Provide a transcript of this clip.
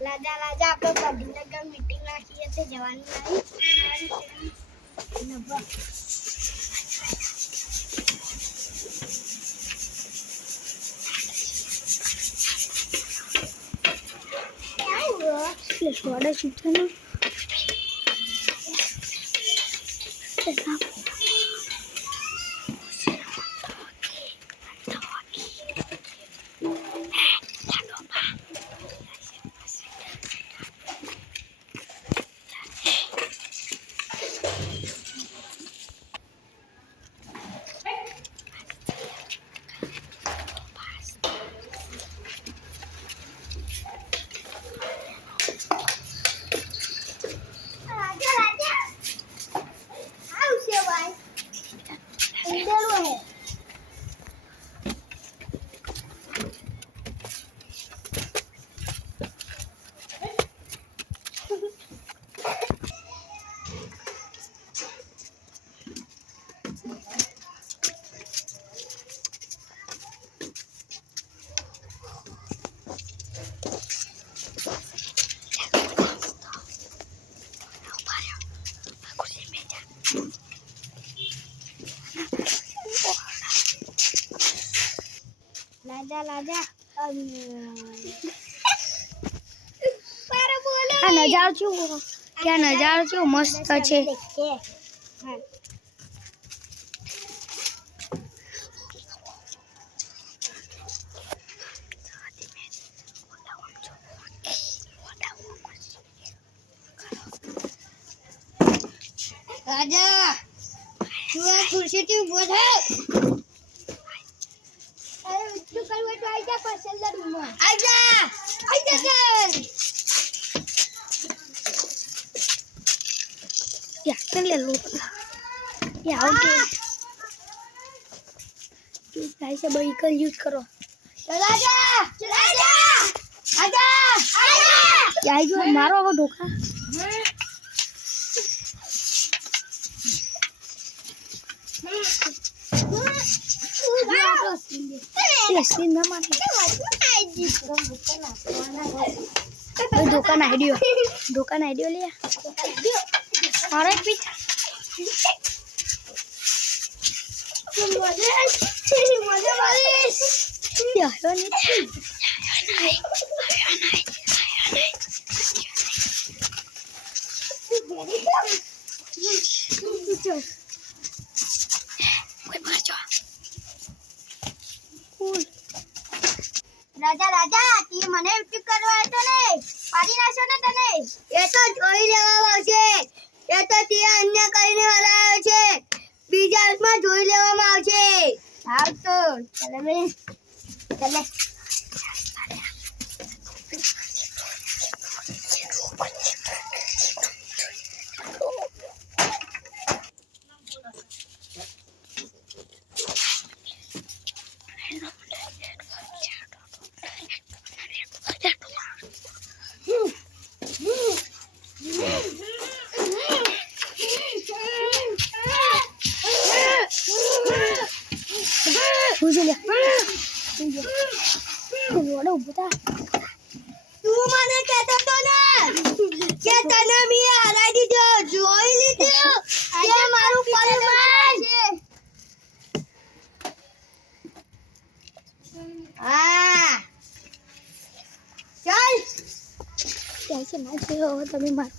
લાજા લાજા આપણે ગાંધીનગર મીટિંગ રાખીએ તે જવાની આવી સોડા છૂટે ને લાજા લાજા આ નજારો શું ક્યાં નજારો શું મસ્ત છે રાજા તું આ ખુરશીથી ઊભો થા ले लो ये आओ के ऐसे व्हीकल यूज करो चला जा आजा आजा ये जो मारो वो धोखा ये सीन ना मार दुकान आइडियो लिया अरे पीछे मजा वाली यार नहीं राजा राजा ती मने उठी करवा तो ने पारी नाशो ने तने ये तो જોઈ લેવામાં આવશે એ તો તે અન્ય કઈને હરાયો છે બીજા હાથમાં જોઈ લેવામાં આવશે આવ તો ચાલે મે ચાલે તું મને કહેતો તો ને કે તને મે હરાઈ દીધો જોઈ લીધું કે મારું પરિવાર છે હા ચાલ कैसे ना जो તમે માર